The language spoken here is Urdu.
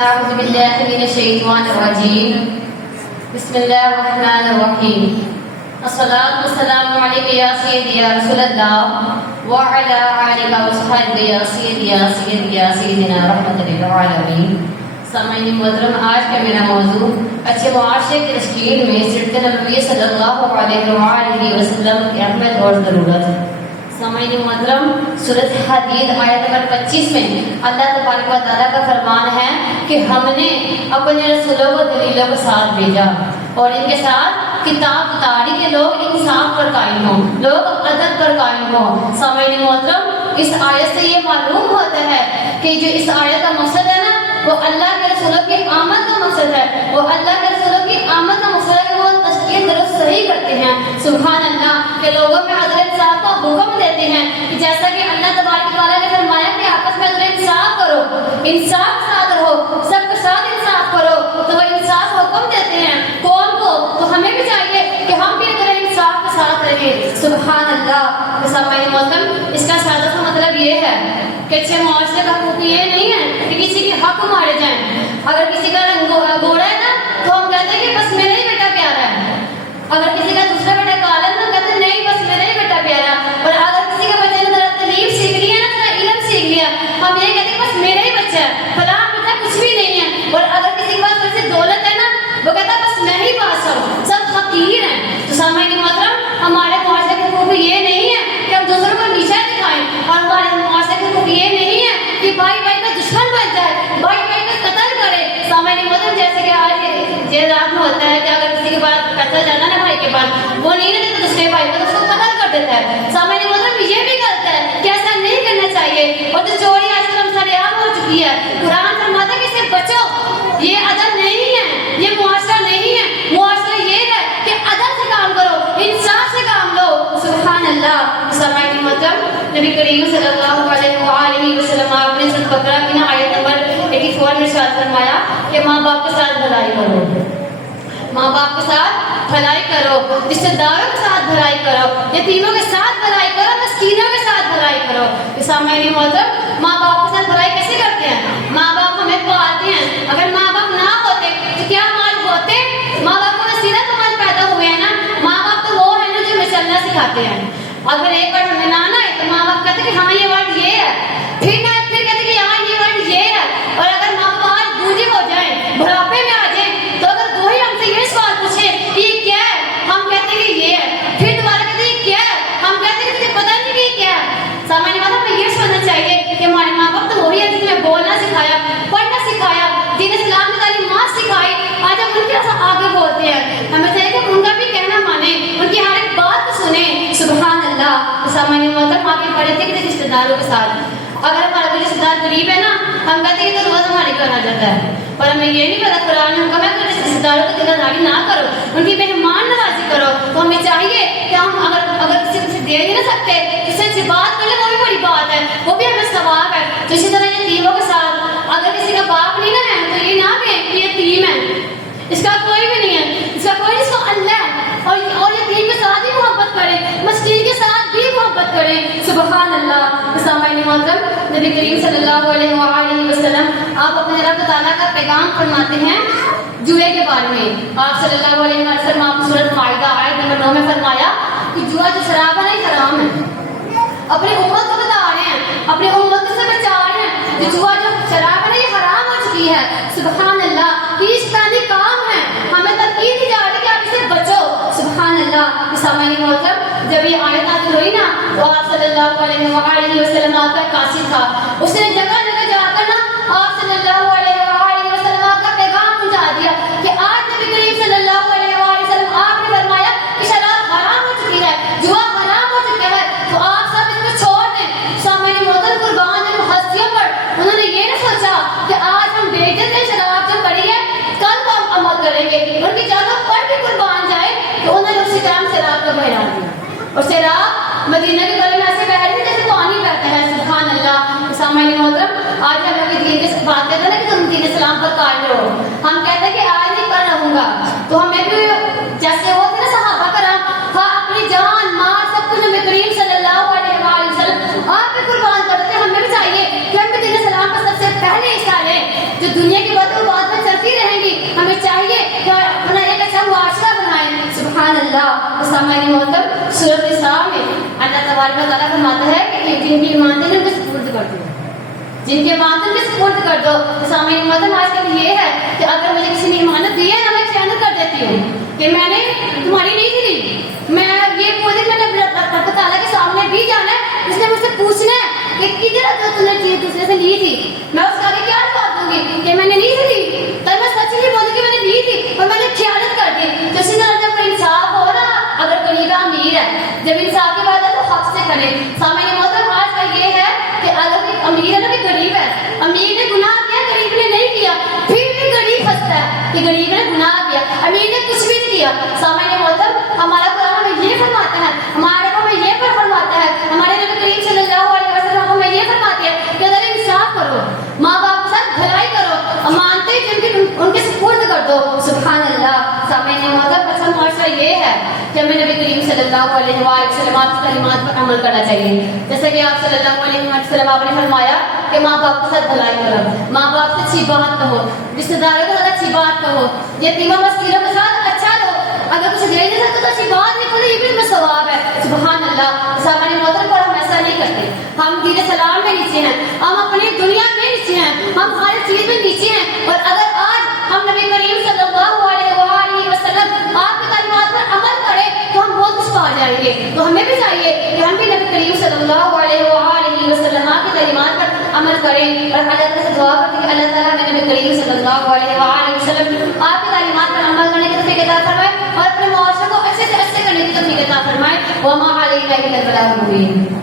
أعوذ بالله من الشيطان الرجيم. بسم الله الرحمن الرحيم. الصلاة والسلام عليك يا سيدي يا رسول الله وعلى آلك وصحبك يا سيدي يا سيدي يا سيدنا رحمة للعالمين. سامعین محترم، آج کا میرا موضوع اچھے معاشرے کی تشکیل میں سیرت نبوی صلی اللہ علیہ وآلہ وسلم کی اہمیت اور ضرورت. سامعین محترم، سورۃ حدید آیت نمبر 25 میں اللہ تبارک و تعالیٰ کا فرمان ہے کہ ہم نے اپنے رسولوں کو دلیلوں کے ساتھ بھیجا اور ان کے ساتھ کتاب اتاری کے لوگ انصاف پر قائم ہوں، لوگ عدل پر قائم ہوں. سامعین محترم، اس آیت سے یہ معلوم ہوتا ہے کہ جو اس آیت کا مقصد ہے نا، وہ اللہ کے رسولوں کی آمد کا مقصد ہے. وہ اللہ کے رسولوں کی آمد کا مقصد ہے کہ وہ تشکیل درست صحیح کرتے ہیں. سبحان اللہ، کہ لوگوں میں عدل انصاف کا حکم دیتے ہیں کہ جیسا کہ اللہ تبارک و تعالیٰ نے فرمایا کہ آپس میں عدل انصاف کرو، انصاف کے ساتھ رہو، سب کے ساتھ انصاف کرو. تو وہ انصاف حکم دیتے ہیں کون کو؟ تو ہمیں بھی چاہیے کہ ہم بھی عدل انصاف کے ساتھ رہیں. سبحان اللہ. سامعین محترم، اس کا سادہ سا مطلب یہ ہے کہ اچھے معاشرے کا حقوق یہ نہیں ہے کہ کسی کے حق مارے جائیں. اگر کسی کا رنگ گوڑا ہے نا تو ہم کہتے ہیں کہ بس میرا ہی بیٹا پیارا ہے. اگر کسی کا دوسرا بیٹا کالا ہے تو ہم کہتے ہیں نہیں بس میرا ہی بیٹا پیارا. اور اگر کسی کے بچے نے ذرا تعلیم سیکھ لی ہے نا، ذرا علم سیکھ لیا، ہم یہ کہتے ہیں بس میرا ہی بچہ ہے، فلاں بیٹا کچھ بھی نہیں ہے. اور اگر کسی کے پاس تھوڑی سی دولت ہے نا، وہ کہتا ہے بس میں ہی بادشاہ ہوں، سب حقیر ہیں. تو سامعین محترم، ہمارے معاشرے کے حقوق یہ نہیں ہے کہ ہم دوسروں کو نیچا دکھائیں، اور ہمارے معاشرے کے حقوق یہ نہیں ہے کہ بھائی بھائی کا دشمن بن جائے، بھائی بھائی کا قتل کرے. سامعین محترم، جیسے کہ آج جیلات میں ہوتا ہے کہ اگر کسی کے پاس پیسہ جانا نا بھائی کے پاس، وہ نہیں نہ دیتا دوسرے بھائی کو تو اس کو قتل کر دیتا ہے. سامعین محترم، یہ بھی غلط ہے کہ ایسا نہیں کرنا چاہیے. اور جو چوری آج کل ہم سارے عام ہو چکی ہے، قرآن فرماتا ہے کہ اس سے بچو. یہ عدل نہیں ہے، یہ معاشرہ نہیں ہے. معاشرہ یہ ہے کہ عدل سے کام کرو، انصاف سے کام لو. سبحان اللہ. سامعین محترم، نبی کریم صلی اللہ علیہ وآلہ وسلم آپ نے سورۃ بقرہ کی نا آیت نمبر 84 میں ارشاد فرمایا کہ ماں باپ کے ساتھ بھلائی کرو، ماں باپ کے ساتھ بھلائی کرو، رشتہ داروں کے ساتھ بھلائی کرو، یتیموں کے ساتھ بھلائی کرو، مسکینوں کے ساتھ بھلائی کرو. سامعین محترم، ماں باپ کے ساتھ بھلائی کیسے کرتے ہیں؟ ماں باپ ہمیں پالتے ہیں. اگر ماں باپ نہ ہوتے تو کیا ہم آج ہوتے؟ ماں باپ کو وسیلہ تو آج پیدا ہوئے ہیں نا. ماں باپ تو وہ ہیں نا جو ہمیں چلنا سکھاتے ہیں. اگر ایک بار ہمیں نہ آنا ہے تو ماں باپ کہتے ہیں کہ ہاں یہ ورڈ یہ ہے، پھر کہتے ہیں کہ ہاں یہ ورڈ یہ ہے. اور اگر ماں باپ آج بوڑھے ہو جائیں، بڑھاپے میں آ جائیں، تو اگر وہی ہم سے یہ سوال پوچھے یہ کیا ہے، ہم کہتے ہیں کہ یہ ہے. پھر دوبارہ کہتے ہیں یہ کیا ہے، ہم کہتے ہیں کہ تجھے پتہ نہیں کہ یہ کیا ہے. سامعین محترم، ہمیں یہ سمجھنا چاہیے کہ ہمارے ماں باپ تو وہی ہے جس نے بولنا سکھایا، پڑھنا سکھایا، دین اسلام کی تعلیمات سکھائی. آج ہم ان کے آگے بولتے ہیں. ہمیں چاہیے کہ ان کا بھی کہنا مانیں، ان کی ہر ایک بات کو سنیں. سبحان اللہ. سامعین محترم، آگے بڑھے تھے کہ رشتہ داروں کے ساتھ. اگر ہمارا کوئی رشتہ دار غریب ہے نا، ہم کہتے ہیں کہ تو روز ہمارے گھر آ جاتا ہے، پر ہمیں یہ نہیں پتا قرآن نے کہا کہ رشتہ داروں کو دل داری نہ کرو، ان کی مہمان نوازی کرو. تو ہمیں چاہیے کہ ہم اگر کسی کو دے نہیں نہ سکتے، جس سے بات کر لیں، وہ بھی بڑی بات ہے، وہ بھی ہمیں ثواب ہے. تو اسی طرح یتیموں کے ساتھ اگر کسی کا باپ نہیں نا ہے تو یہ نہ کہیں کہ یتیم ہے، اس کا کوئی بھی نہیں ہے، اس کا کوئی نہیں، اس کو اللہ ہے. اور یتیم کے ساتھ بھی محبت کریں، مسکین کے ساتھ بھی محبت کریں. سبحان اللہ. سامعین محترم، نبی کریم صلی اللہ علیہ وآلہ وسلم آپ اپنے رب تعالیٰ کا پیغام فرماتے ہیں جوئے کے بارے میں. آپ صلی اللہ علیہ وسلم آپ سورۃ مائدہ آیت نمبر 9 میں فرمایا کہ جوا جو شراب ہے نا یہ حرام ہے. اپنی امت کو بتا رہے ہیں، اپنی امت سے بچا رہے ہیں کہ جوا جو شراب ہے نا یہ حرام ہو چکی ہے. سبحان اللہ. کہ اس پہلی کام ہے، ہمیں ترکیب دی جا رہی ہے کہ آپ اسے بچو. سبحان اللہ. سامعین محترم، جب یہ آیت نازل ہوئی نا تو آپ صلی اللہ علیہ وآلہ وسلم آپ کا قاصد تھا، اس نے جگہ جگہ جا کر نا آپ صلی اللہ علیہ وآلہ وسلم آپ کا پیغام پہنچا دیا کہ آج نبی کریم صلی اللہ علیہ وآلہ وسلم آپ نے فرمایا کہ شراب حرام ہو چکی ہے، جوا حرام ہو چکا ہے، تو آپ سب اس کو چھوڑ دیں. سامعین محترم، قربان جن ہستیوں پر انہوں نے یہ نہ سوچا کہ آج ہم بیچتے ہیں شراب جو پڑی ہے کل کو ہم عمل کریں گے، ان کی جانوں پر بھی قربان جائے. تو انہوں نے اسی ٹائم شراب کو بہلا دیا، اور شراب مدینہ کے گلے میں ایسے بہہ رہی جیسے پانی بہتا ہے. سبحان اللہ. سامعین محترم، آج ہم اپنے دین کی بات کرتے ہیں نا کہ تم دین اسلام پر قائم رہو، ہم کہتے ہیں کہ آج نہیں پر رہوں گا. تو ہمیں بھی جیسے وہ تھے نا صحابہ کرام، ہاں اپنی جان مال سب کچھ نبی کریم صلی اللہ علیہ وآلہ وسلم آپ پہ قربان کرتے ہیں. ہمیں بھی چاہیے کہ ہم بھی دین اسلام پر سب سے پہلے حصہ لیں. جو دنیا کی بات سامعین محترم سورۃ النساء میں اللہ تبارک و تعالیٰ فرماتا ہے کہ جن کی ایمان دل ان کے سپرد کر دو، جن کے ایمان دل کے سپرد کر دو. تو سامعین محترم آج کل یہ ہے کہ اگر مجھے کسی نے امانت دی ہے نا، میں چیلنج کر دیتی ہوں کہ میں نے تمہاری نہیں لی، میں یہ پورے میں نے رب تعالیٰ کے سامنے بھی جانا ہے، اس نے مجھ سے پوچھنا ہے کہ کدھر جو تم نے چیز دوسرے سے لی تھی، میں اس کا آگے کیا جواب دوں گی کہ میں نے نہیں لی، تب میں سچ نہیں بولوں گی میں نے لی تھی اور میں نے خیانت کر دی. تو اسی طرح جب انصاف ہو نا، اگر غریب امیر ہے، جب انصاف کی بات ہے تو حق سے کرے. سامعین محترم آج کا یہ ہے کہ اگر امیر ہے نا کہ غریب ہے، امیر نے گناہ کیا غریب نے نہیں کیا، پھر بھی غریب ہنستا ہے کہ غریب نے گناہ کیا، امیر نے کچھ بھی نہیں کیا. سامعین محترم ہمارا قرآن ہمیں یہ فرماتا ہے، ہمارے کو ہمیں یہ فرماتا ہے، ہمارے نبی کریم صلی اللہ علیہ وسلم ہمیں یہ فرماتے ہیں کہ اگر انصاف کرو، ماں باپ کے ساتھ بھلائی کرو، امانتیں جن کی ان کے سپرد کر دو. سبحان اللہ. سامعین محترم اچھا معاشرہ یہ ہے کہ ہمیں نبی کریم صلی اللہ علیہ وسلم کی تعلیمات پر عمل کرنا چاہیے. جیسے کہ آپ صلی اللہ علیہ وسلم آپ نے فرمایا کہ ماں باپ کے ساتھ بھلائی کرو، ماں باپ سے اچھی بات کہو، رشتے داروں کے ساتھ اچھی بات کہو، یتیموں مسکینوں کے ساتھ اچھا رہو، اگر کچھ دے نہیں سکتے تو اچھی بات نہیں کرو، یہ بھی ہمیں ثواب ہے. سبحان اللہ. سامعین محترم پر ہم ایسا نہیں کرتے، ہم دین اسلام میں نیچے ہیں، ہم اپنی دنیا میں نیچے ہیں، ہم ہر چیز میں نیچے ہیں. اور اگر آج ہم نبی کریم صلی اللہ علیہ وسلم آپ کی تعلیمات پر عمل کریں تو ہم بہت کچھ پا جائیں گے. تو ہمیں بھی چاہیے کہ ہم بھی نبی کریم صلی اللہ علیہ وسلم آپ کی تعلیمات پر عمل کریں. اور اللہ تعالیٰ سے دعا کرتے ہیں کہ اللہ تعالیٰ ہمیں نبی کریم صلی اللہ علیہ وسلم آپ کی تعلیمات پر عمل کرنے کی توفیق عطا فرمائے اور اپنے معاشرے کو اچھے سے اچھے کرنے کی توفیق عطا فرمائے. وما علینا الا البلاغ المبین.